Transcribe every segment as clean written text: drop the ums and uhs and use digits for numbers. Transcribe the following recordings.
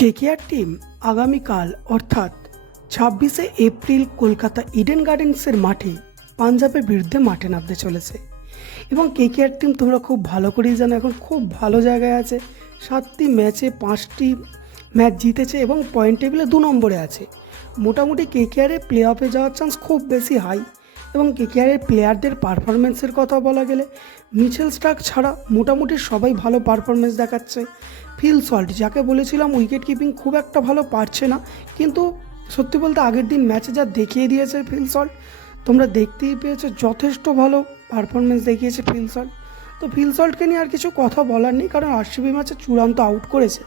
KKR team আগামীকাল অর্থাৎ 26শে April Kolkata Eden গার্ডেন্সের মাঠে পাঞ্জাবের বিরুদ্ধে মাঠে নামতে চলেছে। এবং কেকেআর টিম তোমরা খুব ভালো করেই জানো এখন খুব ভালো জায়গায় আছে। 7টি ম্যাচে 5টি ম্যাচ জিতেছে এবং পয়েন্ট টেবিলে 2 নম্বরে আছে। মোটামুটি কেকেআরের প্লে অফে যাওয়ার চান্স খুব বেশি হাই। এবং কেকেআরের প্লেয়ারদের পারফরমেন্সের কথা বলা গেলে মিচেল স্টার্ক ছাড়া মোটামুটি সবাই ভালো পারফরমেন্স দেখাচ্ছে। ফিল সল্ট যাকে বলেছিলাম উইকেট কিপিং খুব একটা ভালো পারছে না, কিন্তু সত্যি বলতে আগের দিন ম্যাচে যা দেখিয়ে দিয়েছে ফিল সল্ট, তোমরা দেখতেই পেয়েছো যথেষ্ট ভালো পারফরমেন্স দেখিয়েছে ফিল সল্ট। তো ফিল সল্টকে নিয়ে আর কিছু কথা বলার নেই, কারণ আরসিবি ম্যাচে চূড়ান্ত আউট করেছে।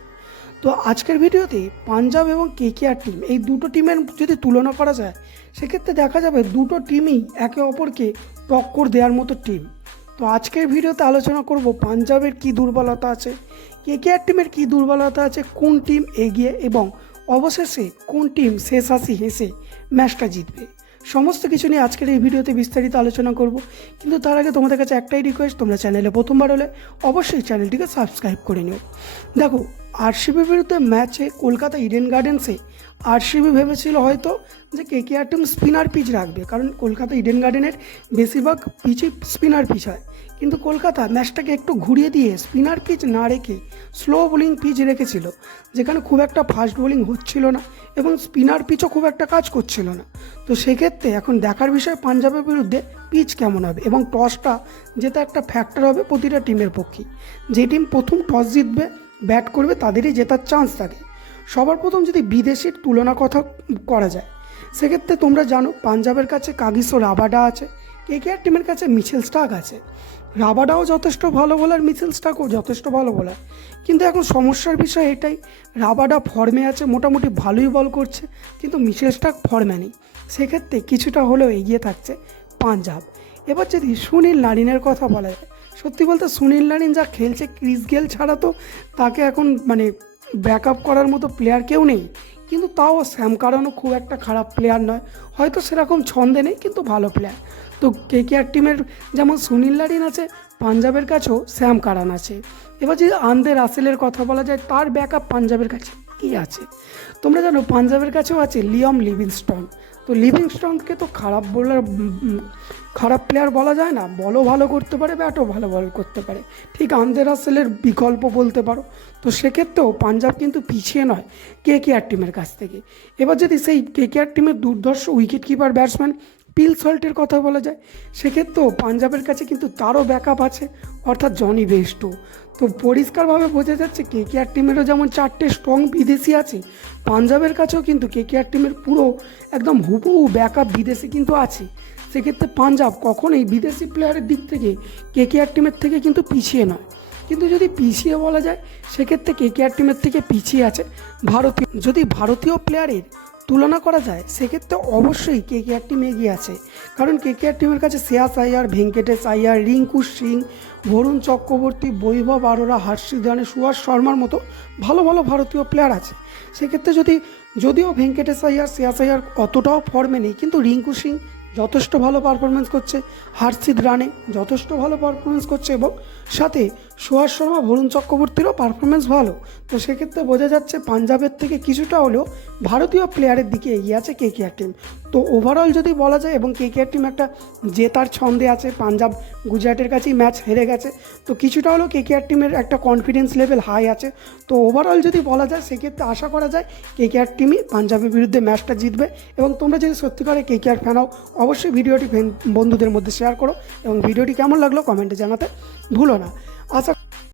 তো আজকের ভিডিওতে পাঞ্জাব এবং কেকেআর টিম এই দুটো টিমের যদি তুলনা করা যায়, সেক্ষেত্রে দেখা যাবে দুটো টিমই একে অপরকে টক্কর দেওয়ার মতো টিম। তো আজকের ভিডিওতে আলোচনা করব পাঞ্জাবের কী দুর্বলতা আছে, কেকেআর টিমের কী দুর্বলতা আছে, কোন টিম এগিয়ে এবং অবশেষে কোন টিম শেষ হাসি হেসে ম্যাচটা জিতবে। সমস্ত কিছু নিয়ে আজকের এই ভিডিওতে বিস্তারিত আলোচনা করব। কিন্তু তার আগে তোমাদের কাছে একটাই রিকোয়েস্ট, তোমরা চ্যানেলে প্রথমবার হলে অবশ্যই চ্যানেলটিকে সাবস্ক্রাইব করে নিও। দেখো, আরসিবির বিরুদ্ধে ম্যাচে কলকাতা ইডেন গার্ডেন্সে আরসিবি ভেবেছিল হয়তো যে কেকেআর টিম স্পিনার পিচ রাখবে, কারণ কলকাতা ইডেন গার্ডেনের বেশিরভাগ পিচই স্পিনার পিচ হয়। কিন্তু কলকাতা ম্যাচটাকে একটু ঘুরিয়ে দিয়ে স্পিনার পিচ না রেখে স্লো বোলিং পিচ রেখেছিল, যেখানে খুব একটা ফাস্ট বোলিং হচ্ছিল না এবং স্পিনার পিচও খুব একটা কাজ করছিল না। তো সেক্ষেত্রে এখন দেখার বিষয় পাঞ্জাবের বিরুদ্ধে পিচ কেমন হবে, এবং টসটা যেটা একটা ফ্যাক্টর হবে প্রতিটা টিমের পক্ষে। যে টিম প্রথম টস জিতবে, ব্যাট করবে, তাদেরই জেতার চান্স থাকে। সবার প্রথম যদি বিদেশির তুলনা কথা করা যায়, সেক্ষেত্রে তোমরা জানো পাঞ্জাবের কাছে কাগিসো রাবাডা আছে, কেকেআর টিমের কাছে মিচেল স্টার্ক আছে। রাবাডাও যথেষ্ট ভালো বোলার, মিচেল স্টার্কও যথেষ্ট ভালো বোলার, কিন্তু এখন সমস্যার বিষয় এটাই, রাবাডা ফর্মে আছে, মোটামুটি ভালোই বল করছে, কিন্তু মিচেল স্টার্ক ফর্মে নেই। সেক্ষেত্রে কিছুটা হলেও এগিয়ে থাকছে পাঞ্জাব। এবার যদি সুনীল নারিনের কথা বলা যায়, সত্যি বলতে সুনীল নারিন যা খেলছে, ক্রিস গেল ছাড়া তো তাকে এখন ব্যাকআপ করার মতো প্লেয়ার কেউ নেই। কিন্তু তাও স্যাম কারানও খুব একটা খারাপ প্লেয়ার নয়, হয়তো সেরকম ছন্দে নেই, কিন্তু ভালো প্লেয়ার। তো কেকেআর টিমের যেমন সুনীল নারিন আছে, পাঞ্জাবের কাছেও স্যাম কারান আছে। এবার যদি আন্দ্রে রাসেলের কথা বলা যায়, তার ব্যাকআপ পাঞ্জাবের কাছে কী আছে? তোমরা জানো পাঞ্জাবের কাছেও আছে লিয়ম লিভিংস্টন। তো লিভিংস্টনকে তো খারাপ প্লেয়ার বলা যায় না, বলও ভালো করতে পারে, ব্যাটও ভালো বল করতে পারে, ঠিক আন্দ্রে রাসেলের বিকল্প বলতে পারো। তো সেক্ষেত্রেও পাঞ্জাব কিন্তু পিছিয়ে নয় কেকেআর টিমের কাছ থেকে। এবার যদি সেই কেকেআর টিমের দুর্ধর্ষ উইকেট কিপার ব্যাটসম্যান ফিল সল্টের কথা বলা যায়, সেক্ষেত্রেও পাঞ্জাবের কাছে কিন্তু তারও ব্যাকআপ আছে, অর্থাৎ জনি বেস্টো। তো পরিষ্কারভাবে বোঝা যাচ্ছে কেকেআর টিমেরও যেমন 4টে স্ট্রং বিদেশি আছে, পাঞ্জাবের কাছেও কিন্তু কেকেআর টিমের পুরো একদম হুবহু ব্যাকআপ বিদেশি কিন্তু আছে। সেক্ষেত্রে পাঞ্জাব কখনোই বিদেশি প্লেয়ারের দিক থেকে কেকেআর টিমের থেকে কিন্তু পিছিয়ে নয়। কিন্তু যদি পিছিয়ে বলা যায়, সেক্ষেত্রে কেকেআর টিমের থেকে পিছিয়ে আছে ভারতীয়। যদি ভারতীয় প্লেয়ারের তুলনা করা যায়, সেক্ষেত্রে অবশ্যই কেকেআর টিম এগিয়ে আছে, কারণ কেকেআর টিমের কাছে শ্রেয়াস আইয়ার, ভেঙ্কটেশ আইয়ার, রিঙ্কু সিং, বরুণ চক্রবর্তী, বৈভব আরোরা, হর্ষিত রানে, সুভাষ শর্মার মতো ভালো ভালো ভারতীয় প্লেয়ার আছে। সেক্ষেত্রে যদিও ভেঙ্কটেশ আইয়ার, শ্রেয়াস আইয়ার অতটাও ফর্মে নেই, কিন্তু রিঙ্কু সিং যথেষ্ট ভালো পারফরমেন্স করছে, হর্ষিত রানে যথেষ্ট ভালো পারফরমেন্স করছে, এবং সাথে সুভাষ শর্মা, বরুণ চক্রবর্তীরও পারফরমেন্স ভালো। তো সেক্ষেত্রে বোঝা যাচ্ছে পাঞ্জাবের থেকে কিছুটা হলেও ভারতীয় প্লেয়ারের দিকে এগিয়ে আছে কেকেআর টিম। তো ওভারঅল যদি বলা যায়, এবং কেকেআর টিম একটা জেতার ছন্দে আছে, পাঞ্জাব গুজরাটের কাছেই ম্যাচ হেরে গেছে, তো কিছুটা হলেও কেকেআর টিমের একটা কনফিডেন্স লেভেল হাই আছে। তো ওভারঅল যদি বলা যায়, সেক্ষেত্রে আশা করা যায় কেকেআর টিমই পাঞ্জাবের বিরুদ্ধে ম্যাচটা জিতবে। এবং তোমরা যদি সত্যিকারে কেকেআর ফ্যান হও, অবশ্যই ভিডিওটি বন্ধুদের মধ্যে শেয়ার করো, এবং ভিডিওটি কেমন লাগলো কমেন্টে জানাতে ভুলো না। আশা